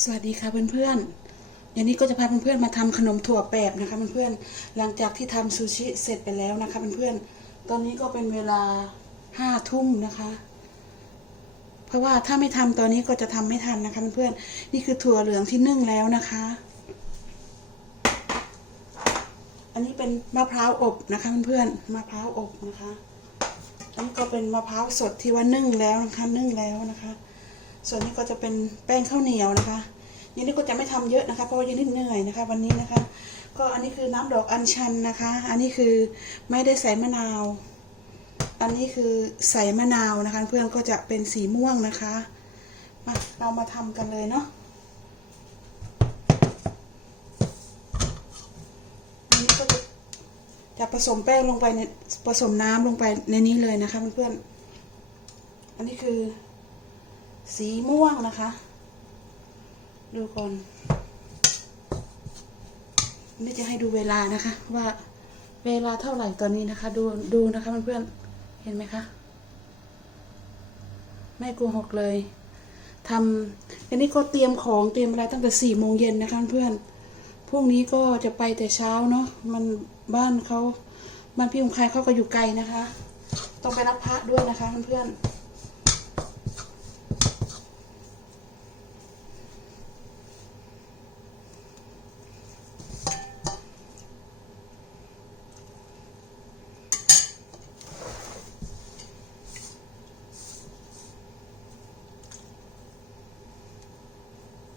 สวัสดีค่ะเพื่อนๆอย่างนี้ก็จะพาเพื่อนๆมาทำขนมถั่วแปบนะคะเพื่อนๆหลังจากที่ทำซูชิเสร็จไปแล้วนะคะเพื่อนๆตอนนี้ก็เป็นเวลาห้าทุ่มนะคะ เพราะว่าถ้าไม่ทำตอนนี้ก็จะทำไม่ทันนะคะเพื่อนๆนี่คือถั่วเหลืองที่นึ่งแล้วนะคะ อันนี้เป็นมะพร้าวอบนะคะเพื่อนๆมะพร้าวอบนะคะ อันนี้ก็เป็นมะพร้าวสดที่ว่านึ่งแล้วนะคะนึ่งแล้วนะคะ ส่วนนี้ก็จะเป็นแป้งข้าวเหนียวนะคะยันนี่ก็จะไม่ทำเยอะนะคะเพราะว่ายันนี่เหนื่อยนะคะ วันนี้นะคะ ก็อันนี้คือน้ำดอกอัญชันนะคะ อันนี้คือไม่ได้ใส่มะนาว อันนี้คือใส่มะนาวนะคะ เพื่อนก็จะเป็นสีม่วงนะคะมาเรามาทำกันเลยเนาะอันนี้ก็จะจะผสมแป้งลงไปในผสมน้ำลงไปในนี้เลยนะคะเพื่อนๆอันนี้คือ สีม่วงนะคะ ดูก่อนนี่จะให้ดูเวลานะคะ ว่าเวลาเท่าไหร่ตอนนี้นะคะ ดูดูนะคะเพื่อนๆเห็นไหมคะ ไม่โกหกเลยทำอันนี้ก็เตรียมของเตรียมอะไรตั้งแต่สี่โมงเย็นนะคะเพื่อนพรุ่งนี้ก็จะไปแต่เช้าเนาะมันบ้านเขาบ้านพี่องใครเขาก็อยู่ไกลนะคะ ต้องไปรับพระด้วยนะคะเพื่อนๆ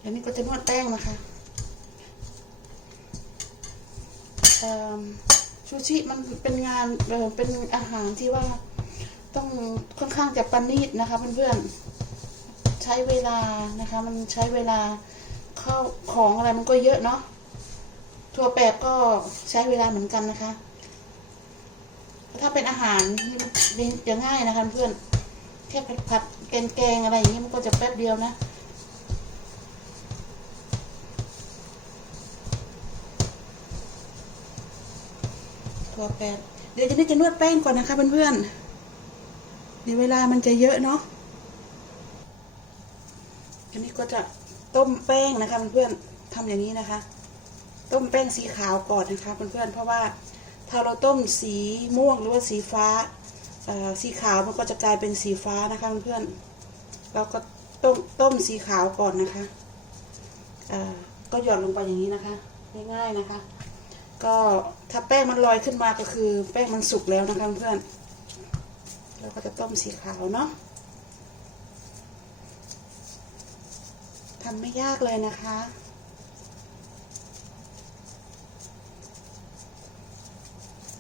อันนี้ก็จะนวดแป้งนะคะชูชิมันเป็นงานเออเป็นอาหารที่ว่าต้องค่อนข้างจะประณีตนะคะเพื่อนๆใช้เวลานะคะ มันใช้เวลาเข้าของอะไรมันก็เยอะเนาะถั่วแปบก็ใช้เวลาเหมือนกันนะคะ ถ้าเป็นอาหารนี่จะง่ายนะคะเพื่อนแค่ผัดผัดแกงแกงอะไรอย่างนี้มันก็จะแป๊บเดียวนะ ถั่วแปบเดี๋ยวจะนี่จะนวดแป้งก่อนนะคะเพื่อนๆเดี๋ยวเวลามันจะเยอะเนาะอันนี้ก็จะต้มแป้งนะคะเพื่อนๆทำอย่างนี้นะคะ ต้มแป้งสีขาวก่อนนะคะเพื่อนๆเพราะว่าถ้าเราต้มสีม่วงหรือว่าสีฟ้าอ่อสีขาวมันก็จะกลายเป็นสีฟ้านะคะเพื่อนๆเราก็ต้มต้มสีขาวก่อนนะคะอ่อก็หย่อนลงไปอย่างนี้นะคะ ง่ายๆนะคะ ก็ถ้าแป้งมันลอยขึ้นมาก็คือ แป้งมันสุกแล้วนะคะเพื่อนเราก็จะต้มสีขาวเนาะทำไม่ยากเลยนะคะ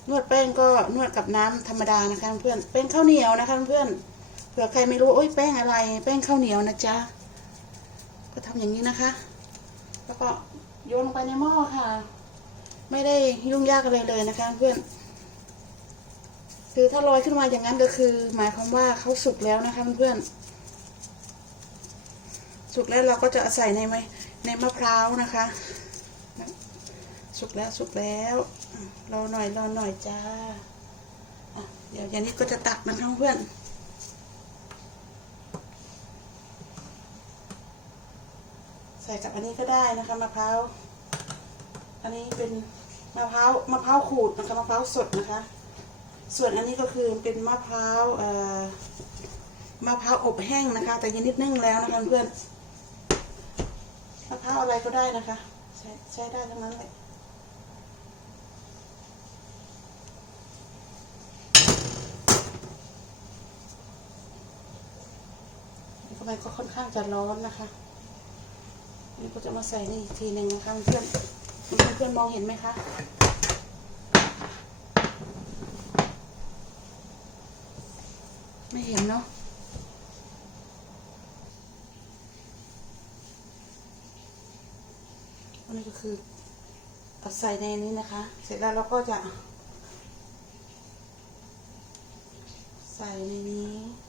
นวดแป้งก็นวดกับน้ำธรรมดานะคะเพื่อนแป้งข้าวเหนียวนะคะเพื่อนเผื่อใครไม่รู้โอ้ยแป้งอะไร แป้งข้าวเหนียวนะจ๊ะก็ทำอย่างนี้นะคะ แล้วก็โยนลงไปในหม้อค่ะ ไม่ได้ยุ่งยากอะไรเลยนะคะเพื่อนคือถ้าลอยขึ้นมาอย่างนั้นก็คือ หมายความว่าเขาสุกแล้วนะคะเพื่อนสุกแล้วเราก็จะใส่ในไมในมะพร้าวนะคะ สุกแล้วสุกแล้วรอหน่อยรอหน่อยจ้าเดี๋ยวอย่างนี้ก็จะตักมันะคะเพื่อนใส่กับอันนี้ก็ได้นะคะมะพร้าว อันนี้เป็นมะพร้าวมะพร้าวขูดนะคะมะพร้าวสดนะคะ ส่วนอันนี้ก็คือเป็นมะพร้าวเอ่อมะพร้าวอบแห้งนะคะ แต่ยังนิดนึ่งแล้วนะคะเพื่อนมะพร้าวอะไรก็ได้นะคะ ใช้ใช้ได้ทั้งนั้นเลยมันก็ค่อนข้างจะร้อนนะคะนี่ก็จะมาใส่นี่อีกทีหนึ่งนะคะเพื่อน เพื่อนเพื่อนมองเห็นไหมคะไม่เห็นเนาะอันนี้ก็คือเอาใส่ในนี้นะคะ เสร็จแล้วเราก็จะ ใส่ในนี้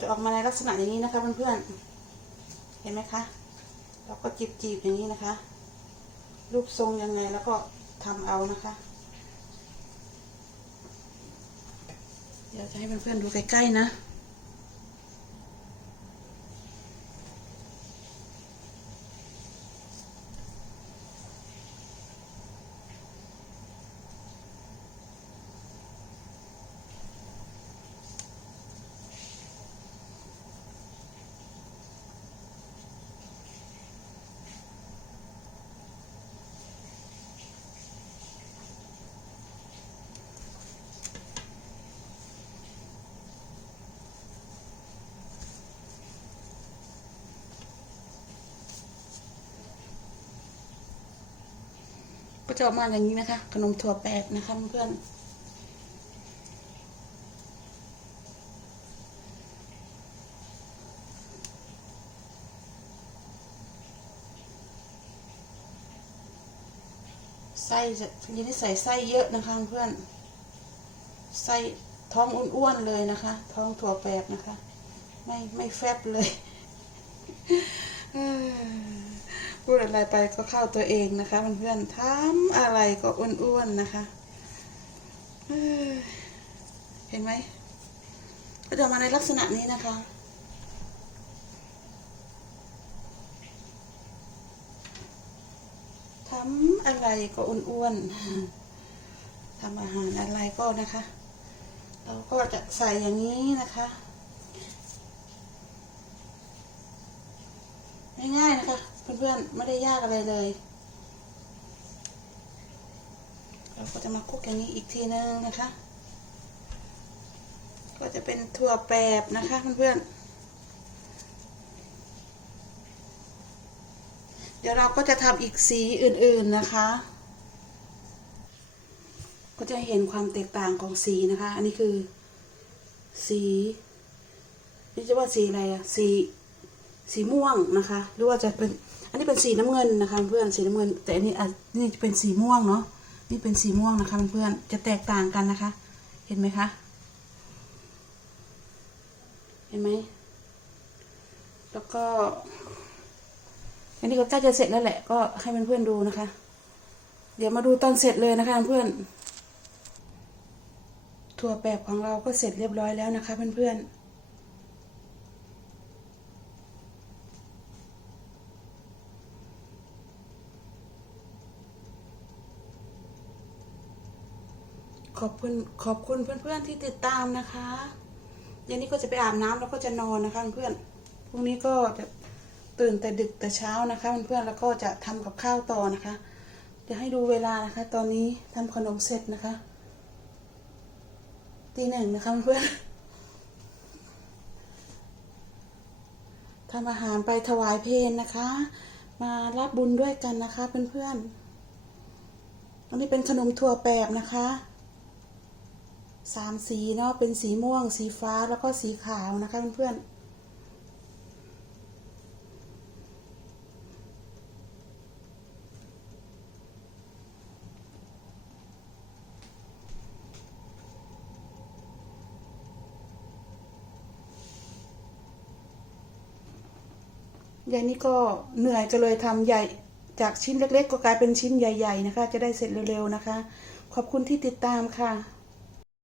จะออกมาในลักษณะอย่างนี้นะคะเพื่อนๆ เห็นไหมคะ เราก็จีบๆอย่างนี้นะคะ รูปทรงยังไงแล้วก็ทำเอานะคะ เดี๋ยวจะให้เพื่อนๆดูใกล้ๆนะ จะออกมาอย่างนี้นะคะ ขนมถั่วแปบนะคะเพื่อนไส้จะยินดีใส่ไส้เยอะนะคะเพื่อนไส้ท้องอ้วนๆเลยนะคะ ท้องถั่วแปบนะคะ ไม่ไม่แฟบเลย พูดอะไรไปก็เข้าตัวเองนะคะเพื่อนๆทำอะไรก็อ้วนๆนะคะเห็นไหมก็จะมาในลักษณะนี้นะคะทำอะไรก็อ้วนๆทำอาหารอะไรก็นะคะ เราก็จะใส่อย่างนี้นะคะง่ายๆนะคะ เพื่อนๆไม่ได้ยากอะไรเลยเราก็จะมาคลุกอย่างนี้อีกทีนึงนะคะ ก็จะเป็นถั่วแปบนะคะเพื่อนๆเดี๋ยวเราก็จะทำอีกสีอื่นๆนะคะ ก็จะเห็นความแตกต่างของสีนะคะ อันนี้คือ สีนี่จะว่าสีอะไรอะสี สีม่วงนะคะ หรือว่าจะเป็น อันนี้เป็นสีน้ำเงินนะคะเพื่อนสีน้ำเงิน แต่อันนี้อะนี่เป็นสีม่วงเนาะนี่เป็นสีม่วงนะคะเพื่อนจะแตกต่างกันนะคะ เห็นไหมคะ เห็นไหมแล้วก็ อันนี้ก็ใกล้จะเสร็จแล้วแหละ ก็ให้เพื่อนๆดูนะคะ เดี๋ยวมาดูตอนเสร็จเลยนะคะเพื่อนถั่วแปบของเราก็เสร็จเรียบร้อยแล้วนะคะเพื่อนๆ ขอบคุณขอบคุณเพื่อนๆที่ติดตามนะคะเยวนี้ก็จะไปอาบน้ำแล้วก็จะนอนนะคะเพื่อนพรุ่งนี้ก็จะตื่นแต่ดึกแต่เช้านะคะเพื่อนๆแล้วก็จะทำกับข้าวต่อนะคะเดี๋ยวให้ดูเวลานะคะ ตอนนี้ทำขนมเสร็จนะคะตีหนึ่งนะคะเพื่อนทำอาหารไปถวายเพลงนะคะ มารับบุญด้วยกันนะคะเพื่อนๆอันนี้เป็นขนมถั่วแปบนะคะ สามสีเนาะเป็นสีม่วง สีฟ้าแล้วก็สีขาวนะคะเพื่อนๆยายนี่ก็เหนื่อยก็เลยทำใหญ่จากชิ้นเล็ก ๆ ก็กลายเป็นชิ้นใหญ่ ๆ นะคะ จะได้เสร็จเร็ว ๆ นะคะ ขอบคุณที่ติดตามค่ะ